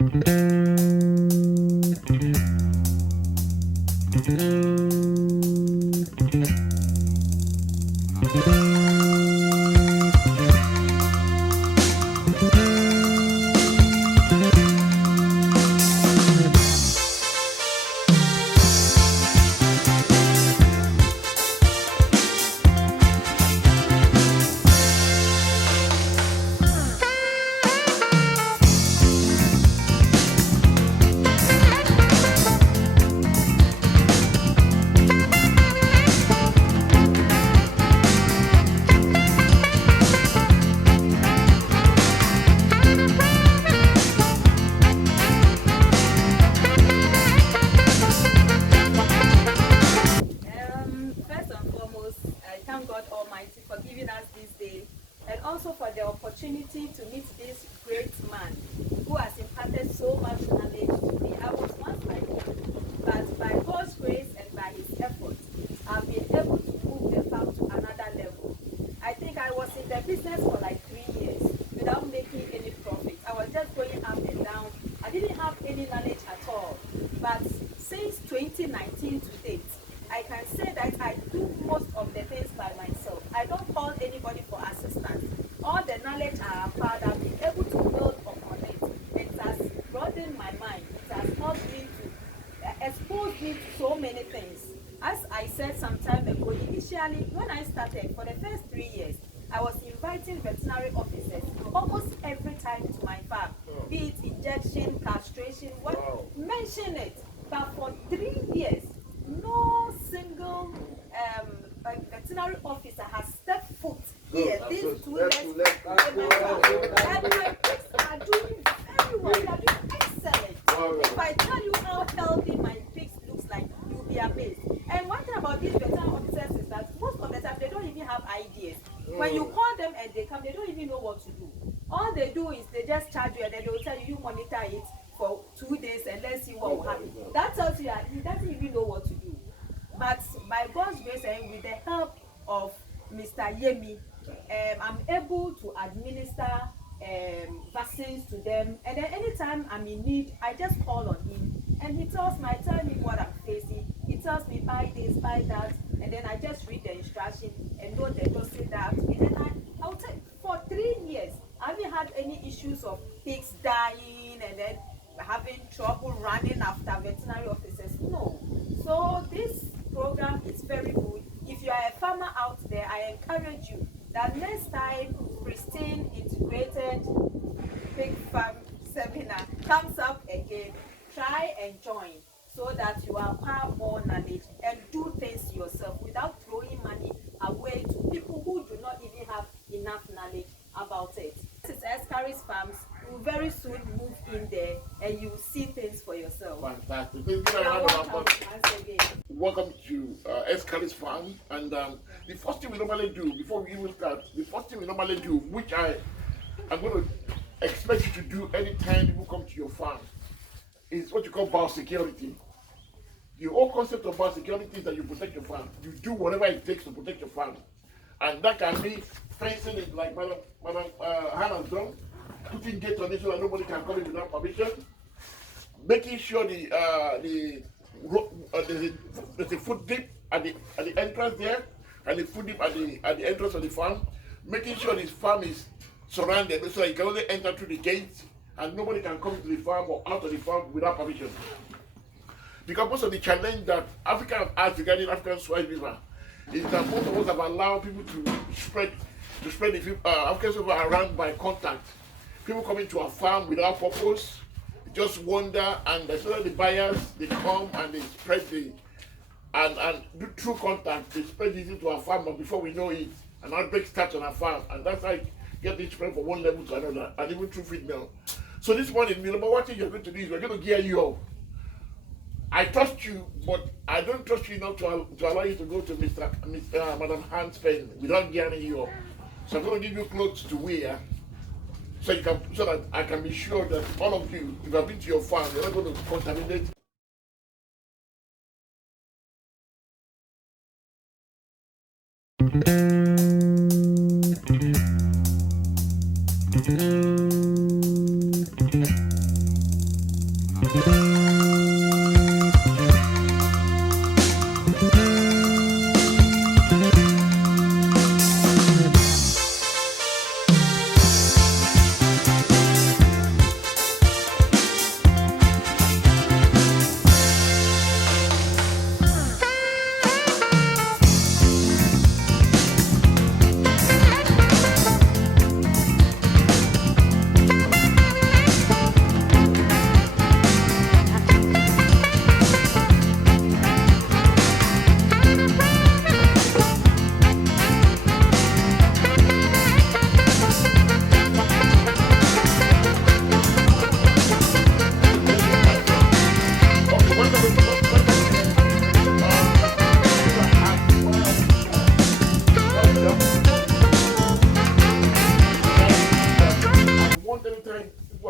First and foremost, I thank God Almighty for giving us this day and also for the opportunity to meet this great man who has imparted so much knowledge to me. I was once like him, but by God's grace and by his efforts, I've been able to move the farm to another level. I think I was in the business for like 3 years without making any profit. I was just going up and down. I didn't have any knowledge at all. But since 2019 to date, I can say that I do most of the things by myself. I don't call anybody for assistance. All the knowledge I have found, I've been able to build upon it. It has broadened my mind. It has helped me to expose me to so many things. As I said some time ago, initially when I started for the first 3 years, I was inviting veterinary officers almost every time to my farm, be it injection, castration, mention it. But for 3 years, no single veterinary officer has stepped foot here. These 2 years, and my pigs are doing very well. They are doing excellent. If I tell you how healthy my pigs looks like, you'll be amazed. And one thing about these veterinary officers is that most of the time they don't even have ideas. When you call them and they come, they don't even know what to do. All they do is they just charge you and then they will tell you, you monitor it for 2 days and let's see what will happen. That tells you that he doesn't even know what to do. But by God's grace and with the help of Mr. Yemi, I'm able to administer vaccines to them. And then anytime I'm in need, I just call on him. And he tells me, I tell him what I'm facing. He tells me, buy this, buy that. And then I just read the instruction and know the dosage that. And then I will tell you, for 3 years, I haven't had any issues of pigs dying and then having trouble running after veterinary officers. No. So this program is very good. If you are a farmer out there, I encourage you that next time Pristine Integrated Pig Farm Seminar comes up again, try and join so that you acquire more knowledge and do things yourself without throwing money away to people who do not even have enough knowledge about it. This is Escaris Farms. You will very soon move in there and you will see things for yourself. Fantastic. Welcome to Escaris Farm. And the first thing we normally do, before we even start, which I'm going to expect you to do anytime people come to your farm, is what you call biosecurity. The whole concept of biosecurity is that you protect your farm. You do whatever it takes to protect your farm. And that can be fencing it like Madam Hannah's done, putting gates on it so that nobody can come in without permission, making sure there's a food dip at the entrance there, and the food dip at the entrance of the farm, making sure this farm is surrounded so that you can only enter through the gates and nobody can come to the farm or out of the farm without permission. Because most of the challenge that Africa has regarding African swine fever is that most of us have allowed people to spread the African swine fever around by contact. People come into a farm without purpose, just wander, and as soon as the buyers, they come and they spread and do true contact, they spread it into our farm, but before we know it, an outbreak starts on our farm, and that's how it gets it spread from one level to another, and even through female. So this morning, number one thing you're going to do is we're going to gear you up. I trust you, but I don't trust you enough to allow you to go to Madam Hans pen without gearing you up. So I'm going to give you clothes to wear, so that I can be sure that all of you, if I've been to your farm, you're not going to contaminate. People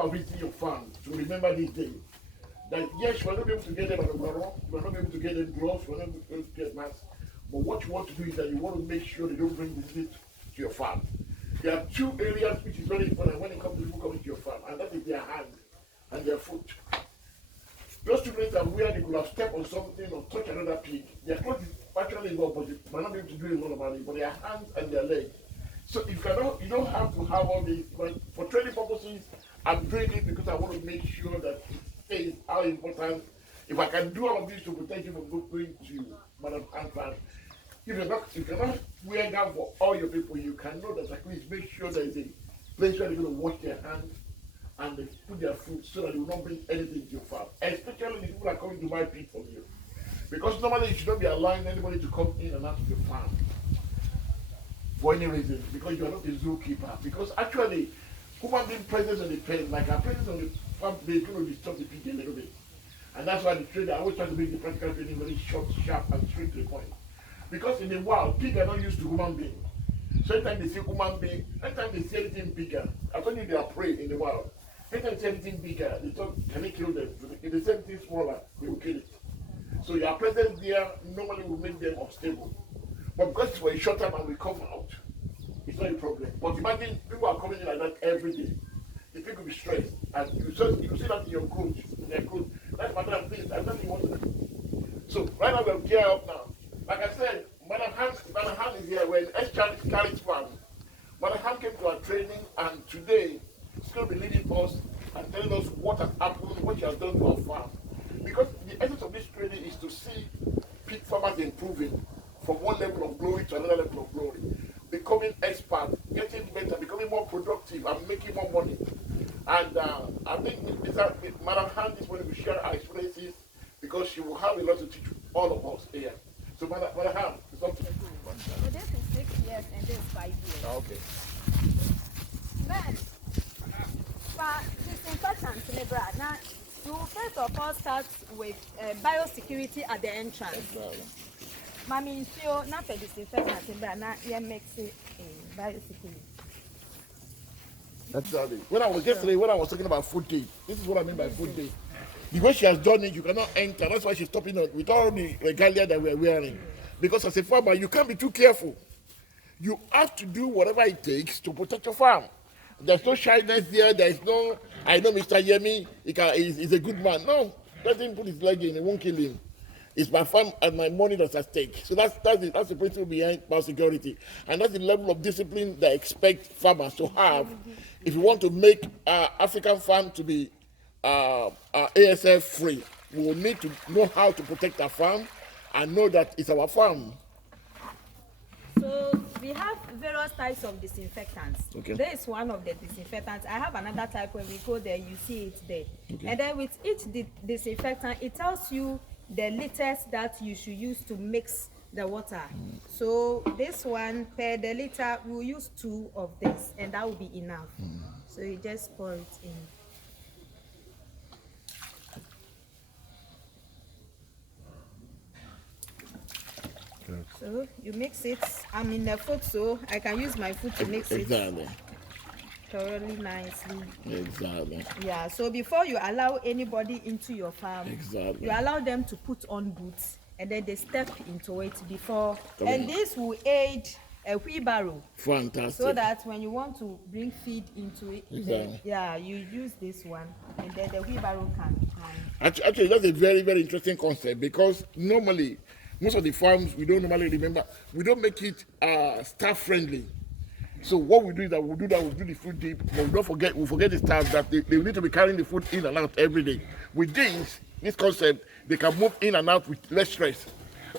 are visiting your farm to remember this day. That yes, we're not able to get them on the overall, we're not able to get them gloves, we're not able to get masks. But what you want to do is that you want to make sure they don't bring disease to your farm. There are two areas which is very important when it comes to people coming to your farm, and that is their hand and their foot. Those two places are where they could have stepped on something or touched another pig. Their clothes is actually involved, but they might not be able to do a lot about it. But their hands and their legs. So if you don't have to have all these, but for training purposes, I'm doing it because I want to make sure that it stays how important. If I can do all of this to protect you from going to Madam Anfan, if you're not wearing that for all your people, you can know that at least make sure there is a place where they're going to wash their hands and they put their food so that they will not bring anything to your farm. Especially the people that are coming to buy pig from you. Because normally you should not be allowing anybody to come in and out of your farm for any reason, because you are not a zookeeper. Because actually, human being presence on the pen, like our presence on the farm, they're going to disturb the pig a little bit. And that's why the trainer always try to make the practical training very short, sharp, and straight to the point. Because in the wild, pigs are not used to human beings. So anytime they see human being, anytime they see anything bigger, I told you they are prey in the wild. Anytime they see anything bigger, they thought, can they kill them? If they see anything smaller, they will kill it. So your presence there normally will make them unstable. But because it's for a short time and we come out, it's not a problem. But imagine people are coming in like that every day. The people will be stressed. And you see that in your clothes, in their clothes. That's Madam thing. That's nothing you want to do. So right now we're gear up now. Like I said, Madam Han is here. We're in Charlie's farm. Madam Han came to our training, and today she's going to be leading us and telling us what has happened, what she has done to our farm. Because the essence of this training is to see pig farmers improving from one level of glory to another level of glory, becoming expert, getting better, becoming more productive, and making more money. And I think Madam Han is going to share her experiences because she will have a lot to teach all of us here. So, Madam Han, it's up to you. So this is 6 years and this is 5 years. Okay. Then, for disinfectant, now, you first of all start with biosecurity at the entrance. Exactly. Mami, so not for disinfectant, but now you mix it in biosecurity. Exactly. When I was talking about food day, this is what I mean by food day. The way she has done it, you cannot enter. That's why she's stopping us with all the regalia that we're wearing. Because as a farmer, you can't be too careful. You have to do whatever it takes to protect your farm. There's no shyness there. There's no, I know Mr. Yemi, he's a good man. No, let him put his leg in, it won't kill him. It's my farm and my money that's at stake. So that's the principle behind biosecurity. And that's the level of discipline that I expect farmers to have if you want to make African farm to be ASF free. We will need to know how to protect our farm and know that it's our farm. So we have various types of disinfectants. Okay. There is one of the disinfectants. I have another type. When we go there, you see it there. Okay. And then with each disinfectant, it tells you the liters that you should use to mix the water. So this one per the liter, we'll use 2 of this, and that will be enough. So you just pour it in. So you mix it. I'm in the foot, so I can use my foot to mix it thoroughly nicely. Exactly. Yeah. So before you allow anybody into your farm, you allow them to put on boots, and then they step into it before. And this will aid a wheelbarrow. Fantastic. So that when you want to bring feed into it, Exactly. you use this one, and then the wheelbarrow can. Actually, that's a very, very interesting concept, because normally, most of the farms, we don't normally remember, we don't make it staff friendly. So what we do is that we'll do the food deep, but we forget the staff that they need to be carrying the food in and out every day. With this concept, they can move in and out with less stress.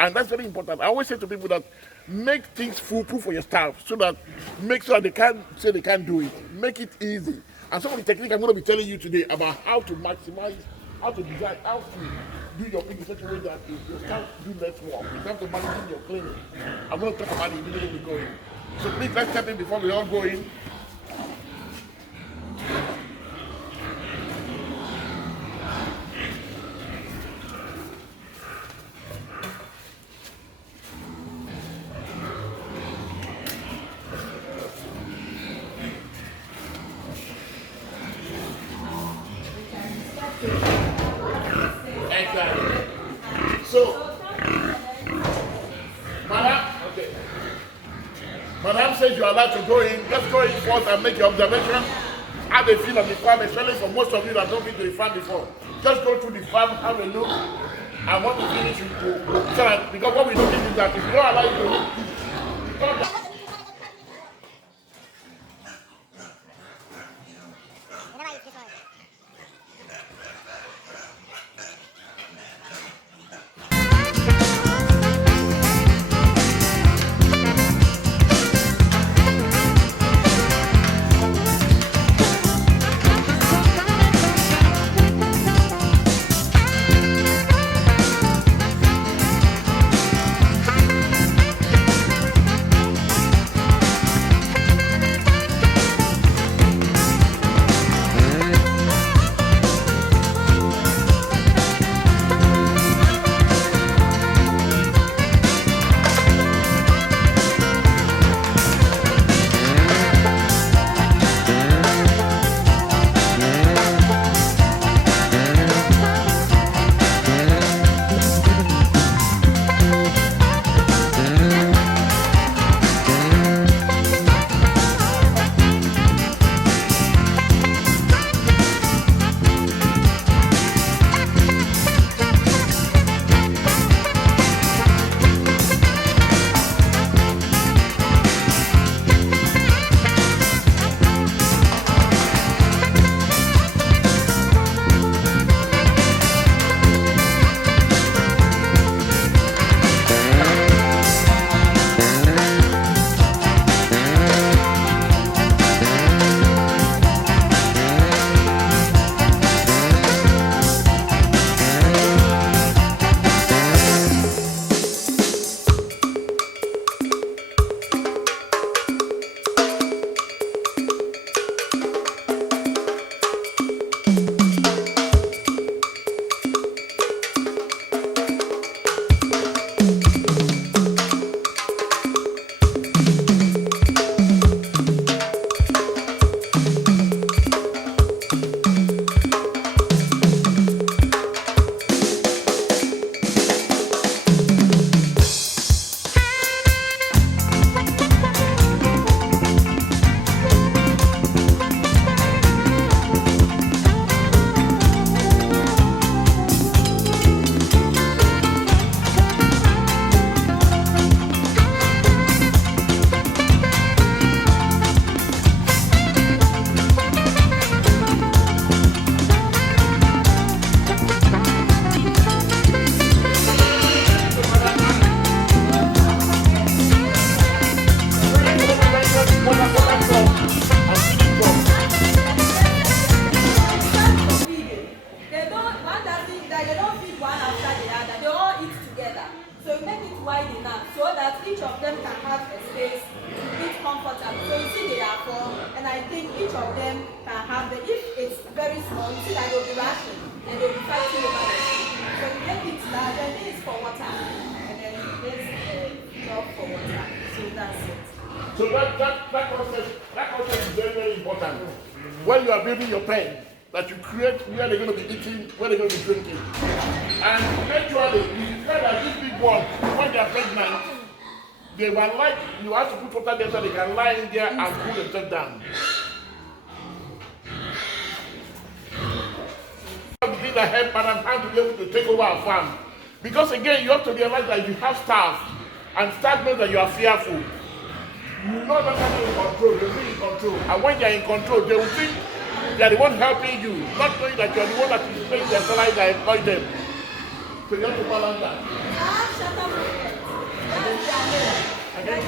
And that's very important. I always say to people that make things foolproof for your staff, so that make sure they can't say they can't do it. Make it easy. And some of the techniques I'm going to be telling you today about how to maximize, how to design, how to do your thing in such a way that your staff do less work. In terms of managing your clinic, I'm going to talk about it immediately going. So please, let's step in before we all go in. Exactly. So, Madam says you are allowed to go in. Let's go in first and make your observation. Have a feel of the farm, especially for most of you that don't been to the farm before. Just go through the farm, have a look, and when you finish, you go. Because what we notice is that if you don't allow you to look, you don't. So that concept is very, very important. When you are building your pen, that you create where they're going to be eating, where they're going to be drinking. And eventually, you declare that these big ones, when they are pregnant, They were like, you have to put water there so they can lie in there and cool themselves down. The thing that help Madam Ann to be able to take over our farm. Because again, you have to realize that if you have staff, and staff knows that you are fearful, you know that you're in control, you'll be in control. And when you're in control, they will think they're the one helping you, not knowing that you're the one that is paying their salary that employ them. So you have to balance that. Okay.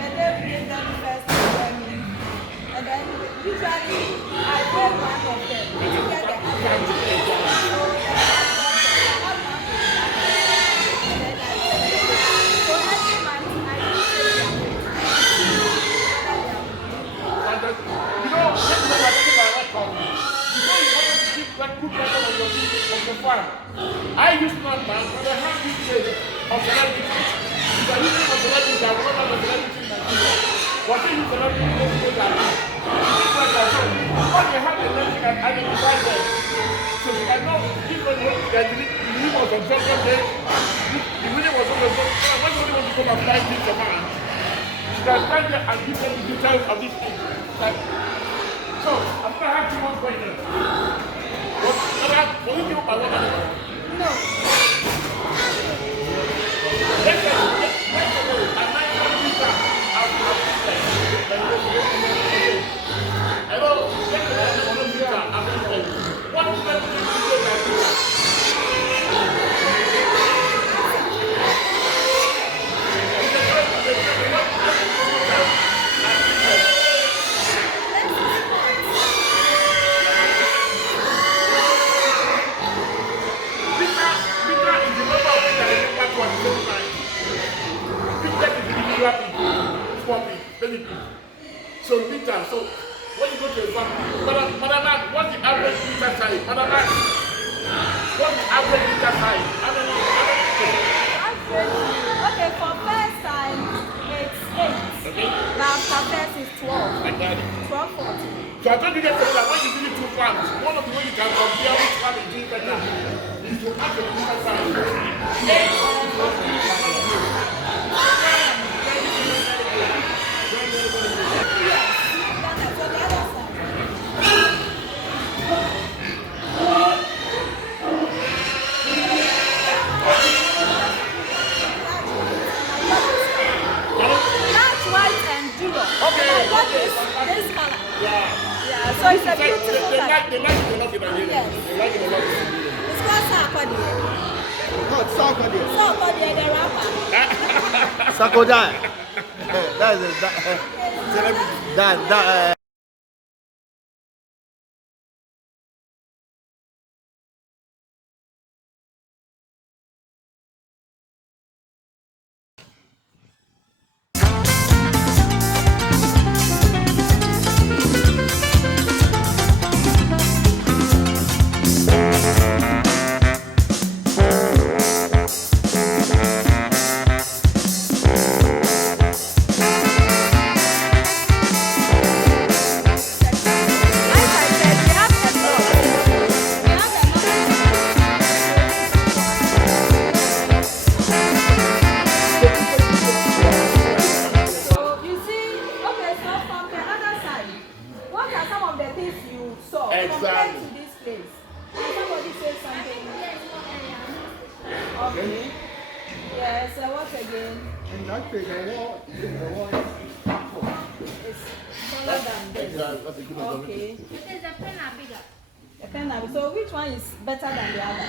And then give them first and then usually I pay one of them to get the I used to not man, but I have this case of celebrity. If I use of celebrity, I will not have a celebrity in Nigeria. What if you celebrity don't go that way? What you have is that you can identify them. So you can know if one was that the name was on top of them, the winning was on the top. When somebody wants to come and fight this man, you can stand there and give them the details of this thing. So, I'm going to have two more questions. Will you give up my water? No. So liter, so when you go to a farm, Madam, what's the average liter size? Madam, what's the average liter size? Okay, for first time it's 8. Okay. Now for first is 12. I got it. 12, 14. So I told you yesterday that when you visit two farms, one of the ways you can compare which farm is doing better is to ask the liter size. this color. Yeah, so it's a beautiful color. They like it a lot in Nigeria. Yes. They like it a lot. It's called Sarkodie. Sarkodie. Sarkodie, the rapper. Sarkodie. That compared to this place. Somebody say something. Okay. Yes, what again? in that case, the wall It's taller than this. That's a good one. Okay. Because the pen are bigger. The pen are- So which one is better than the other?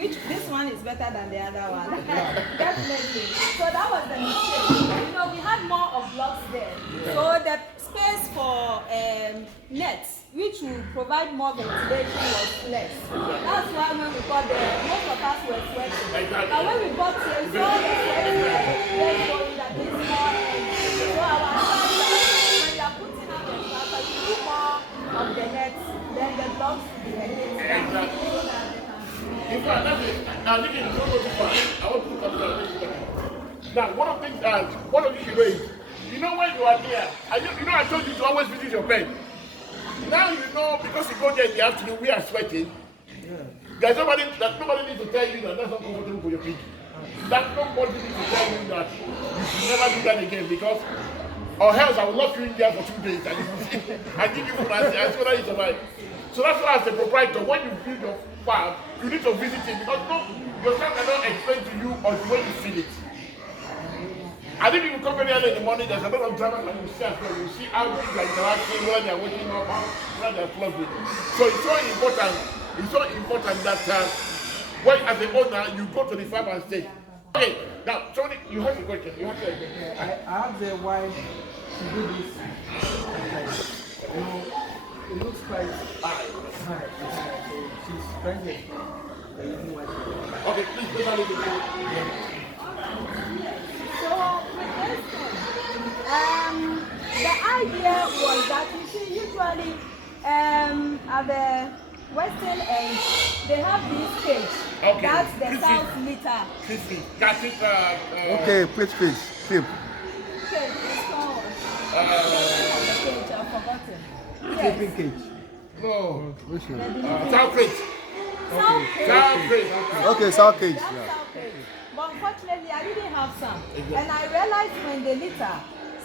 This one is better than the other one. Definitely. So that was the mistake. You know, we had more of blocks there. So the space for nets, which will provide more ventilation, was less. That's why when we got there, most of us were sweating. But when we got here, we saw the sweat let's go in that this more empty. So our advice is when you are putting out the structure, you do more of the nets, then the blocks will be against them. So that they can In fact, that's it. Now, look at the photo this one. I want to come to this one. Now, one of the things that one of you should raise, you know when you are there, I told you to always visit your bed. Now you know because you go there in the afternoon, we are sweating. There's nobody needs to tell you that that's not comfortable for your feet. that nobody needs to tell you that you should never do that again because or else I will lock you in there for 2 days and you will see, I give you food and so that you survive. So that's why as a proprietor, when you build your farm, you need to visit it because no, your staff cannot explain to you until when you feel it. I think if you come very early in the morning, there's a lot of drama and you see as well. You see how people are interacting, whether they are waking up, whether they are flogging. So it's so important. It's so important that when as an owner you go to the farm and say, okay, now Tony, you have a question. You have a question. I asked her why she did this. Like, you know, it looks quite high. So she's trying to explain the reason why she did it. Okay, please go down a little bit. So with this thing, the idea was that you see usually at the western end they have this cage. Okay. That's the south litter. Chrissy, got it. Okay, please, flip. Cage, it's called. The cage, I've forgotten. Sleeping Yes. cage. No. Which one? South Crate. South cage. South Crate. Okay, South cage. That's Yeah. South cage. But unfortunately, I didn't have some. And I realized when they litter,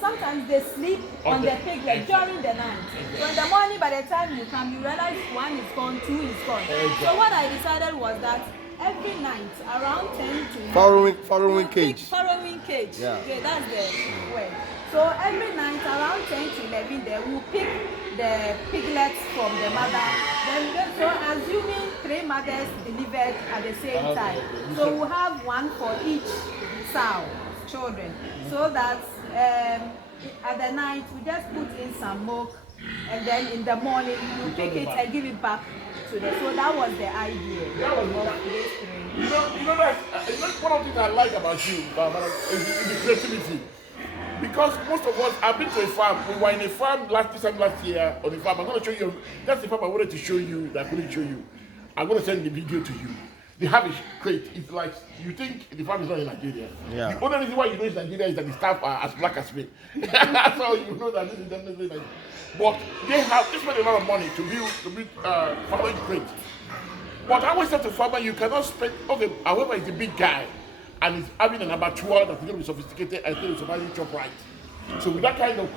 sometimes they sleep on the piglet during the night. So in the morning, by the time you come, you realize one is gone, two is gone. So what I decided was that every night, around 10 to 11, Following cage. Following cage. Yeah. Okay, that's the word. So every night, around 10 to 11, they will pick the piglets from the mother. So assuming 3 mothers delivered at the same time. So we'll have one for each sow, children. So that at the night, we just put in some milk. And then in the morning, you pick it and give it back to them. So that was the idea. That was of this training. you know that one of the things I like about you, Barbara, is the creativity. Because most of us, I've been to a farm. We were in a farm last year on a farm. I'm going to show you. That's the farm I wanted to show you that I couldn't show you. I'm going to send the video to you. They have a crate. It's like you think the farm is not in Nigeria. Yeah. The only reason why you know it's Nigeria is that the staff are as black as me. That's how you know that this is definitely Nigeria. But they spend a lot of money to build farming crate. But I always say to farmer, you cannot spend. Okay, however, he's a big guy. And he's having an abattoir that's going to be sophisticated and going to survive chop right. So with that kind of